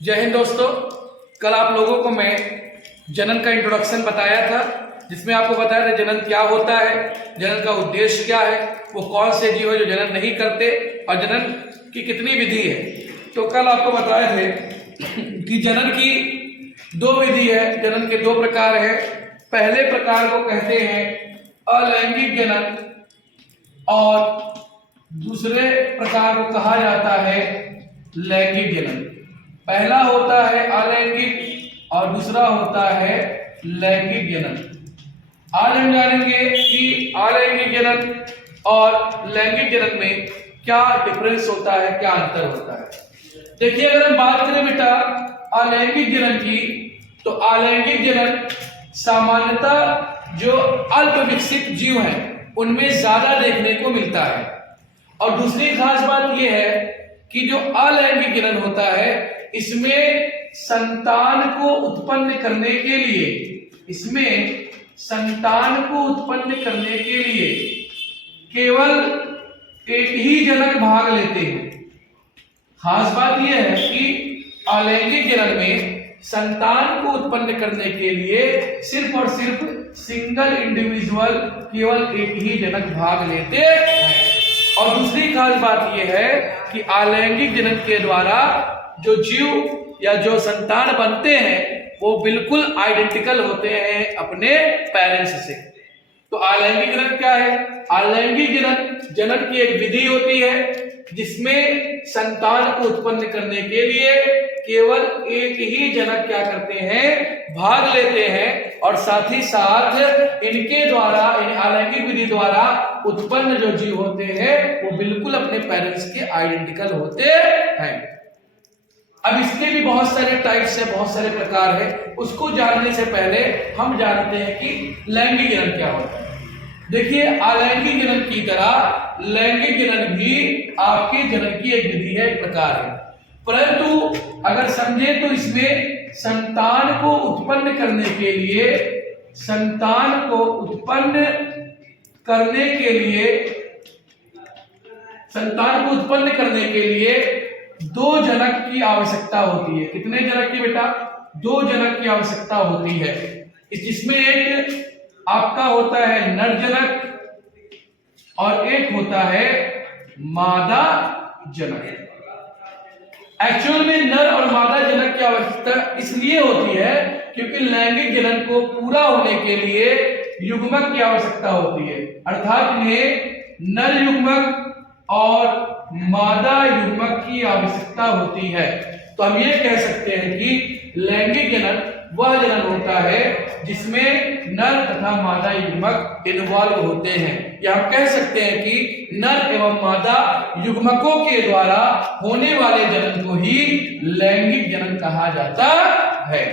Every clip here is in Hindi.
जय हिंद दोस्तों। कल आप लोगों को मैं जनन का इंट्रोडक्शन बताया था, जिसमें आपको बताया था जनन क्या होता है, जनन का उद्देश्य क्या है, वो कौन से जीव है जो जनन नहीं करते और जनन की कितनी विधि है। तो कल आपको बताए थे कि जनन की दो विधि है, जनन के दो प्रकार है। पहले प्रकार को कहते हैं अलैंगिक जनन और दूसरे प्रकार को कहा जाता है लैंगिक जनन। पहला होता है अलैंगिक और दूसरा होता है लैंगिक जनन। आज हम जानेंगे कि अलैंगिक जनन और लैंगिक जनन में क्या डिफरेंस होता है, क्या अंतर होता है। देखिए, अगर हम बात करें बेटा अलैंगिक जनन की, तो अलैंगिक जनन सामान्यतः जो अल्प विकसित जीव हैं उनमें ज्यादा देखने को मिलता है। और दूसरी खास बात यह है कि जो अलैंगिक जनन होता है इसमें संतान को उत्पन्न करने के लिए केवल एक ही जनक भाग लेते हैं। खास बात यह है कि अलैंगिक जनन में संतान को उत्पन्न करने के लिए सिर्फ और सिर्फ सिंगल इंडिविजुअल केवल एक ही जनक भाग लेते हैं। और दूसरी खास बात यह है कि अलैंगिक जनन के द्वारा जो जीव या जो संतान बनते हैं वो बिल्कुल आइडेंटिकल होते हैं अपने पेरेंट्स से। तो अलैंगिक जनन क्या है? अलैंगिक जनन की एक विधि होती है जिसमें संतान को उत्पन्न करने के लिए केवल एक ही जनक क्या करते हैं, भाग लेते हैं। और साथ ही साथ इनके द्वारा, इन अलैंगिक विधि द्वारा उत्पन्न जो जीव होते हैं वो बिल्कुल अपने पेरेंट्स के आइडेंटिकल होते हैं। अब इसके भी बहुत सारे टाइप्स है, बहुत सारे प्रकार है। उसको जानने से पहले हम जानते हैं कि लैंगिक जनन क्या होता है। देखिए, अलैंगिक जनन की तरह लैंगिक जनन भी आपके जनन की एक विधि है, एक प्रकार है। परंतु अगर समझे तो इसमें संतान को उत्पन्न करने के लिए दो जनक की आवश्यकता होती है। कितने जनक की बेटा? दो जनक की आवश्यकता होती है। जिसमें एक आपका होता है नर जनक और एक होता है मादा जनक। एक्चुअल में नर और मादा जनक की आवश्यकता इसलिए होती है क्योंकि लैंगिक जनन को पूरा होने के लिए युग्मक की आवश्यकता होती है। अर्थात इन्हें नर युग्मक और मादा युग्मक की आवश्यकता होती है। तो हम ये कह सकते हैं कि लैंगिक जनन वह जनन होता है जिसमें नर तथा मादा युग्मक इन्वॉल्व होते हैं, या हम कह सकते हैं कि नर एवं मादा युग्मकों के द्वारा होने वाले जनन को ही लैंगिक जनन कहा जाता है।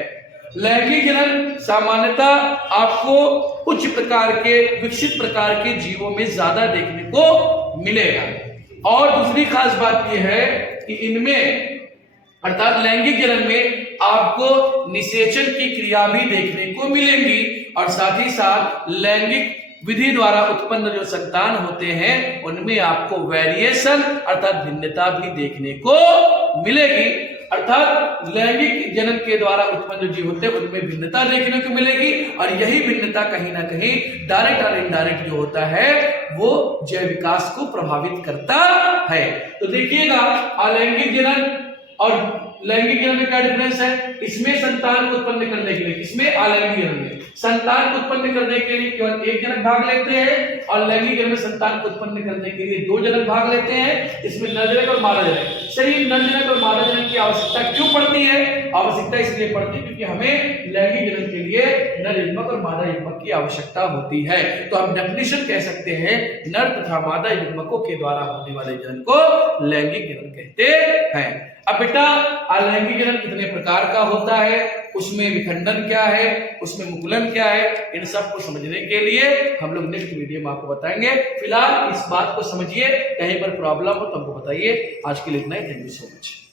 लैंगिक जनन सामान्यतः आपको उच्च प्रकार के, विकसित प्रकार के जीवों में ज्यादा देखने को मिलेगा। और दूसरी खास बात यह है कि इनमें अर्थात लैंगिक जनन में आपको निषेचन की क्रिया भी देखने को मिलेंगी। और साथ ही साथ लैंगिक विधि द्वारा उत्पन्न जो संतान होते हैं उनमें आपको वेरिएशन अर्थात भिन्नता भी देखने को मिलेगी। अर्थात लैंगिक जनन के द्वारा उत्पन्न जो जीव होते हैं उनमें भिन्नता देखने को मिलेगी। और यही भिन्नता कहीं ना कहीं डायरेक्ट और इनडायरेक्ट जो होता है वो जैव विकास को प्रभावित करता है। तो देखिएगा, अलैंगिक जनन और लैंगिक जनन में क्या डिफरेंस है? इसमें संतान को उत्पन्न करने के लिए, इसमें अलैंगिक जनन में संतान को उत्पन्न करने के लिए केवल एक जनक भाग लेते हैं और लैंगिक जनन में संतान को उत्पन्न करने के लिए दो जनक भाग लेते हैं। इसमें नर जनक और मादा जनक। शरीर नर जनक और मादा जनक की आवश्यकता क्यों पड़ती है? आवश्यकता इसलिए पड़ती है क्योंकि हमें लैंगिक जनन के लिए नर युग्मक और मादा युग्मक की आवश्यकता होती है। तो हम डेफिनेशन कह सकते हैं, नर तथा मादा युग्मकों के द्वारा होने वाले जनन को लैंगिक जनन कहते हैं। अब बेटा, अलैंगिक जनन कितने प्रकार का होता है, उसमें विखंडन क्या है, उसमें मुकुलन क्या है, इन सब को समझने के लिए हम लोग नेक्स्ट वीडियो में आपको बताएंगे। फिलहाल इस बात को समझिए, कहीं पर प्रॉब्लम हो तो हमको बताइए। आज के लिए इतना ही। Thank you so much.